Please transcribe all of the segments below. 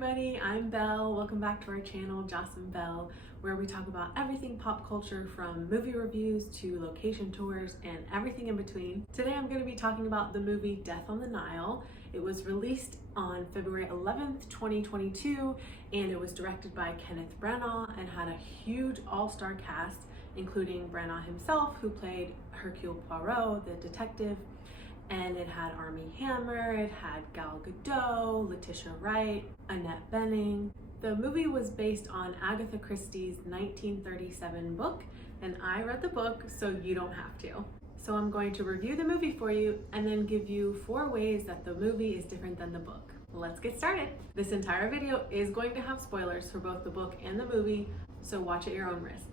everybody, I'm Belle. Welcome back to our channel, Joss and Belle, where we talk about everything pop culture from movie reviews to location tours and everything in between. Today I'm going to be talking about the movie Death on the Nile. It was released on February 11th, 2022, and it was directed by Kenneth Branagh and had a huge all-star cast, including Branagh himself, who played Hercule Poirot, the detective. And it had Armie Hammer, it had Gal Gadot, Letitia Wright, Annette Benning. The movie was based on Agatha Christie's 1937 book, and I read the book, so you don't have to. So I'm going to review the movie for you and then give you 4 ways that the movie is different than the book. Let's get started. This entire video is going to have spoilers for both the book and the movie, so watch at your own risk.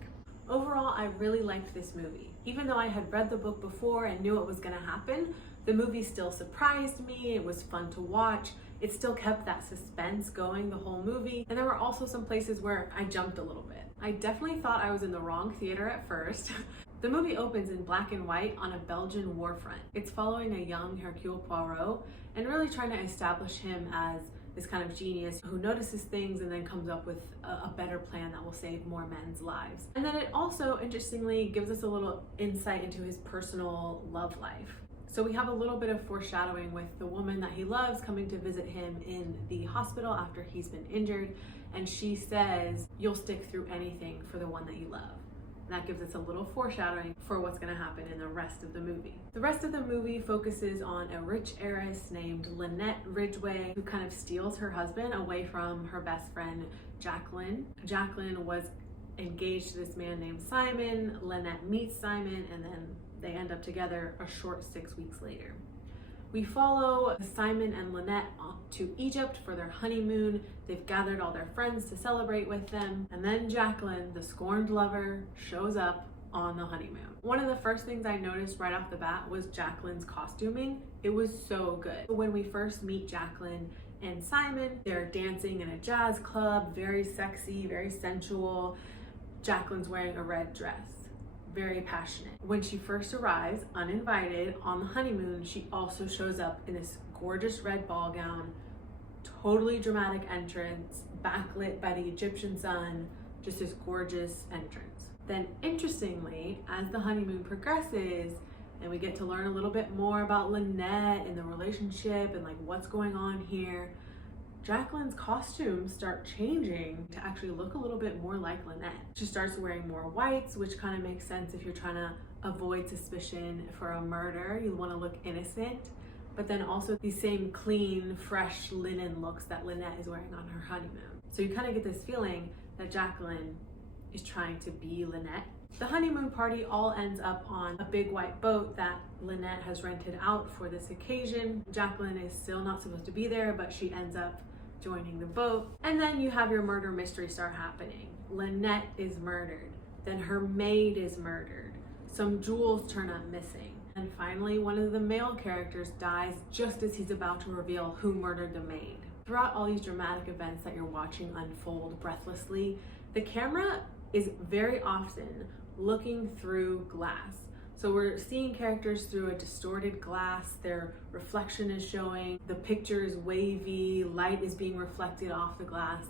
Overall, I really liked this movie. Even though I had read the book before and knew what was going to happen, the movie still surprised me. It was fun to watch. It still kept that suspense going the whole movie. And there were also some places where I jumped a little bit. I definitely thought I was in the wrong theater at first. The movie opens in black and white on a Belgian war front. It's following a young Hercule Poirot and really trying to establish him as this kind of genius who notices things and then comes up with a better plan that will save more men's lives. And then it also, interestingly, gives us a little insight into his personal love life. So we have a little bit of foreshadowing with the woman that he loves coming to visit him in the hospital after he's been injured, and she says, "You'll stick through anything for the one that you love." And that gives us a little foreshadowing for what's going to happen in the rest of the movie. The rest of the movie focuses on a rich heiress named Lynette Ridgway, who kind of steals her husband away from her best friend, Jacqueline. Jacqueline was engaged to this man named Simon. Lynette meets Simon, and then they end up together a short 6 weeks later. We follow Simon and Lynette to Egypt for their honeymoon. They've gathered all their friends to celebrate with them. And then Jacqueline, the scorned lover, shows up on the honeymoon. One of the first things I noticed right off the bat was Jacqueline's costuming. It was so good. When we first meet Jacqueline and Simon, they're dancing in a jazz club, very sexy, very sensual. Jacqueline's wearing a red dress. Very passionate. When she first arrives, uninvited, on the honeymoon, she also shows up in this gorgeous red ball gown, totally dramatic entrance, backlit by the Egyptian sun, just this gorgeous entrance. Then interestingly, as the honeymoon progresses, and we get to learn a little bit more about Lynette and the relationship and like what's going on here, Jacqueline's costumes start changing to actually look a little bit more like Lynette. She starts wearing more whites, which kind of makes sense if you're trying to avoid suspicion for a murder. You want to look innocent, but then also these same clean, fresh linen looks that Lynette is wearing on her honeymoon. So you kind of get this feeling that Jacqueline is trying to be Lynette. The honeymoon party all ends up on a big white boat that Lynette has rented out for this occasion. Jacqueline is still not supposed to be there, but she ends up joining the boat. And then you have your murder mystery start happening. Lynette is murdered. Then her maid is murdered. Some jewels turn up missing. And finally, one of the male characters dies just as he's about to reveal who murdered the maid. Throughout all these dramatic events that you're watching unfold breathlessly, the camera is very often looking through glass. So we're seeing characters through a distorted glass, their reflection is showing, the picture is wavy, light is being reflected off the glass.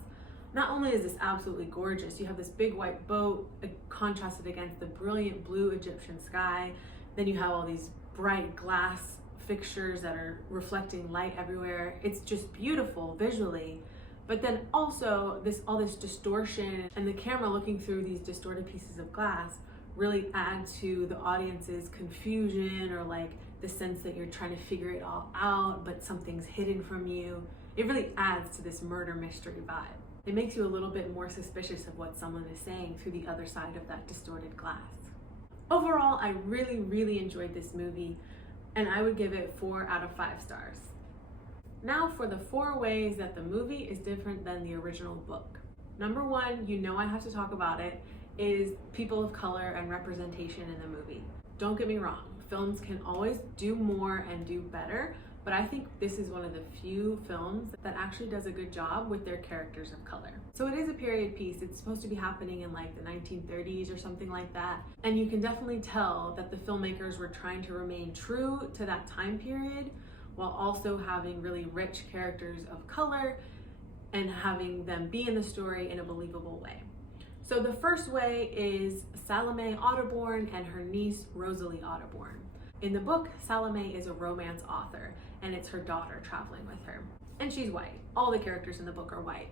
Not only is this absolutely gorgeous, you have this big white boat contrasted against the brilliant blue Egyptian sky, then you have all these bright glass fixtures that are reflecting light everywhere. It's just beautiful visually. But then also all this distortion and the camera looking through these distorted pieces of glass really add to the audience's confusion, or like the sense that you're trying to figure it all out, but something's hidden from you. It really adds to this murder mystery vibe. It makes you a little bit more suspicious of what someone is saying through the other side of that distorted glass. Overall, I really, really enjoyed this movie, and I would give it 4 out of 5 stars. Now for the 4 ways that the movie is different than the original book. Number 1, you know I have to talk about it, is people of color and representation in the movie. Don't get me wrong, films can always do more and do better, but I think this is one of the few films that actually does a good job with their characters of color. So it is a period piece. It's supposed to be happening in like the 1930s or something like that. And you can definitely tell that the filmmakers were trying to remain true to that time period while also having really rich characters of color and having them be in the story in a believable way. So the first way is Salome Otterborn and her niece Rosalie Otterborn. In the book, Salome is a romance author, and it's her daughter traveling with her. And she's white. All the characters in the book are white.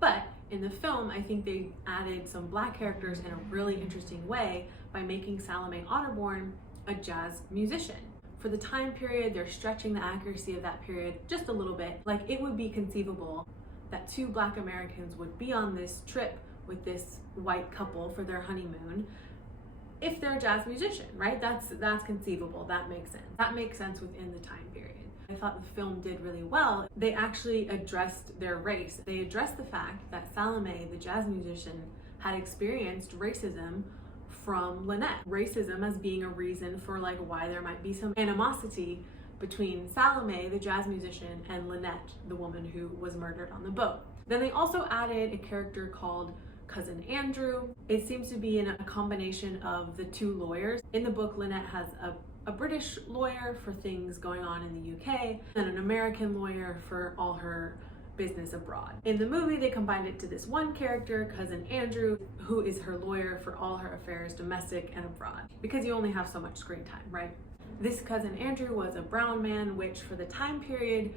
But in the film, I think they added some black characters in a really interesting way by making Salome Otterborn a jazz musician. For the time period, they're stretching the accuracy of that period just a little bit. Like, it would be conceivable that two black Americans would be on this trip with this white couple for their honeymoon if they're a jazz musician, right? That's conceivable. That makes sense. That makes sense within the time period. I thought the film did really well. They actually addressed their race. They addressed the fact that Salome, the jazz musician, had experienced racism from Lynette. Racism as being a reason for like why there might be some animosity between Salome, the jazz musician, and Lynette, the woman who was murdered on the boat. Then they also added a character called Cousin Andrew. It seems to be in a combination of the two lawyers. In the book, Lynette has a British lawyer for things going on in the UK and an American lawyer for all her business abroad. In the movie, they combined it to this one character, Cousin Andrew, who is her lawyer for all her affairs, domestic and abroad, because you only have so much screen time, right? This Cousin Andrew was a brown man, which for the time period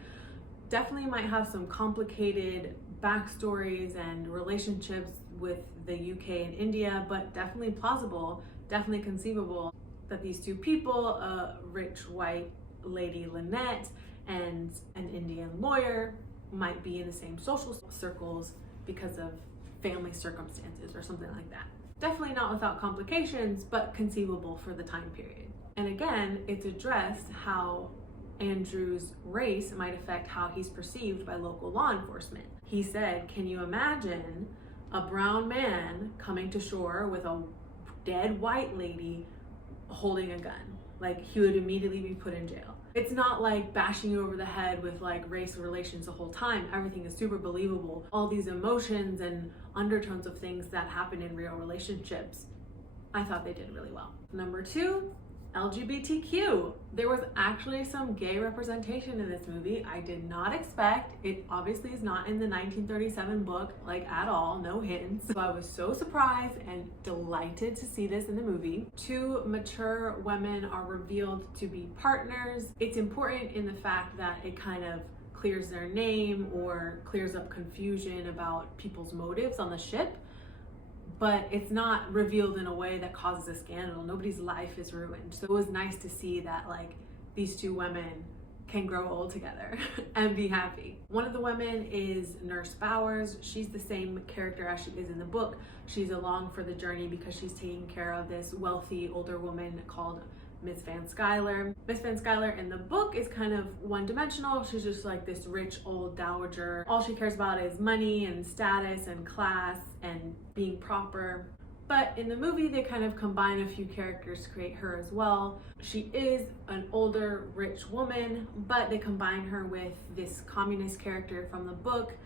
definitely might have some complicated backstories and relationships with the UK and India, but definitely plausible, definitely conceivable that these two people, a rich white lady Lynette and an Indian lawyer, might be in the same social circles because of family circumstances or something like that. Definitely not without complications, but conceivable for the time period. And again, it's addressed how Andrew's race might affect how he's perceived by local law enforcement. He said, "Can you imagine a brown man coming to shore with a dead white lady holding a gun? Like, he would immediately be put in jail." It's not like bashing you over the head with like race relations the whole time. Everything is super believable. All these emotions and undertones of things that happen in real relationships, I thought they did really well. Number 2, LGBTQ. There was actually some gay representation in this movie. I did not expect. It obviously is not in the 1937 book, like at all, no hints. So I was so surprised and delighted to see this in the movie. 2 mature women are revealed to be partners. It's important in the fact that it kind of clears their name or clears up confusion about people's motives on the ship, but it's not revealed in a way that causes a scandal. Nobody's life is ruined. So it was nice to see that like these 2 women can grow old together and be happy. One of the women is Nurse Bowers. She's the same character as she is in the book. She's along for the journey because she's taking care of this wealthy older woman called Miss Van Skyler. Miss Van Skyler in the book is kind of one-dimensional. She's just like this rich old dowager. All she cares about is money and status and class and being proper. But in the movie, they kind of combine a few characters to create her as well. She is an older, rich woman, but they combine her with this communist character from the book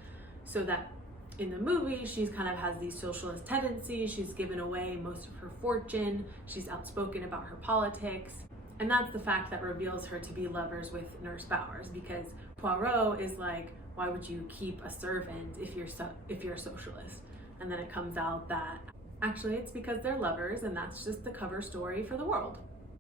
so that in the movie, she's kind of has these socialist tendencies. She's given away most of her fortune. She's outspoken about her politics. And that's the fact that reveals her to be lovers with Nurse Bowers, because Poirot is like, why would you keep a servant if you're a socialist? And then it comes out that actually it's because they're lovers, and that's just the cover story for the world.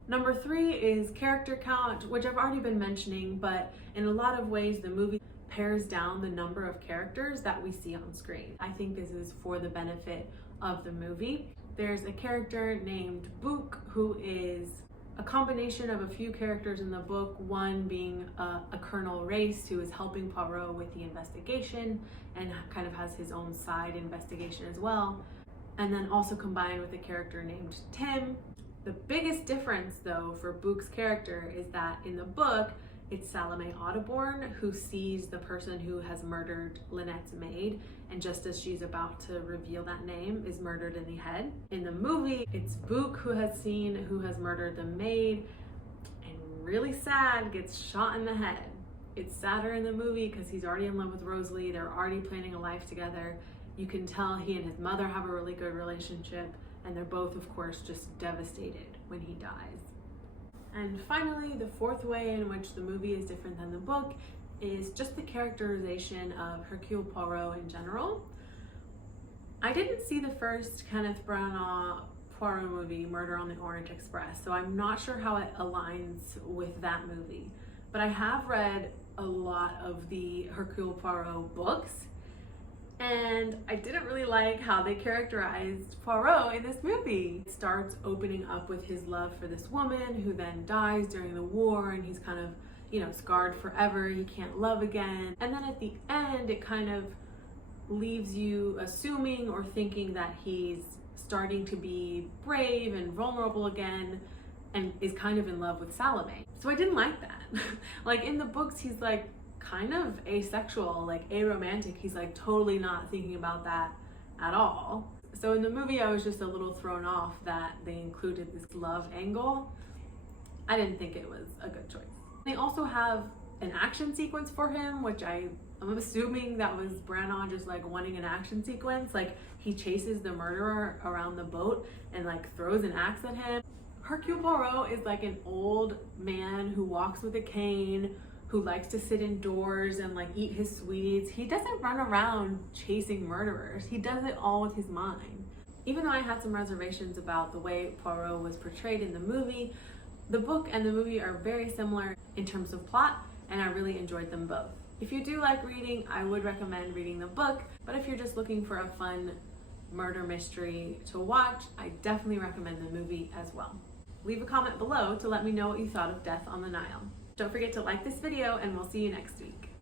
Number 3 is character count, which I've already been mentioning, but in a lot of ways, the movie pares down the number of characters that we see on screen. I think this is for the benefit of the movie. There's a character named Book who is a combination of a few characters in the book, one being a Colonel Race who is helping Poirot with the investigation and kind of has his own side investigation as well, and then also combined with a character named Tim. The biggest difference though for Book's character is that in the book, it's Salome Otterborn who sees the person who has murdered Lynette's maid, and just as she's about to reveal that name, is murdered in the head. In the movie, it's Book who has murdered the maid, and really sad, gets shot in the head. It's sadder in the movie because he's already in love with Rosalie. They're already planning a life together. You can tell he and his mother have a really good relationship, and they're both, of course, just devastated when he dies. And finally, the 4th way in which the movie is different than the book is just the characterization of Hercule Poirot in general. I didn't see the first Kenneth Branagh Poirot movie, Murder on the Orient Express, so I'm not sure how it aligns with that movie. But I have read a lot of the Hercule Poirot books, and I didn't really like how they characterized Poirot in this movie. It starts opening up with his love for this woman who then dies during the war, and he's kind of, scarred forever. He can't love again. And then at the end, it kind of leaves you assuming or thinking that he's starting to be brave and vulnerable again and is kind of in love with Salome. So I didn't like that. Like in the books, he's like kind of asexual, like aromantic. He's like totally not thinking about that at all. So in the movie, I was just a little thrown off that they included this love angle. I didn't think it was a good choice. They also have an action sequence for him, which I'm assuming that was Branagh just like wanting an action sequence. Like he chases the murderer around the boat and like throws an axe at him. Hercule Poirot is like an old man who walks with a cane, who likes to sit indoors and like eat his sweets. He doesn't run around chasing murderers. He does it all with his mind. Even though I had some reservations about the way Poirot was portrayed in the movie, the book and the movie are very similar in terms of plot, and I really enjoyed them both. If you do like reading, I would recommend reading the book, but if you're just looking for a fun murder mystery to watch, I definitely recommend the movie as well. Leave a comment below to let me know what you thought of Death on the Nile. Don't forget to like this video, and we'll see you next week.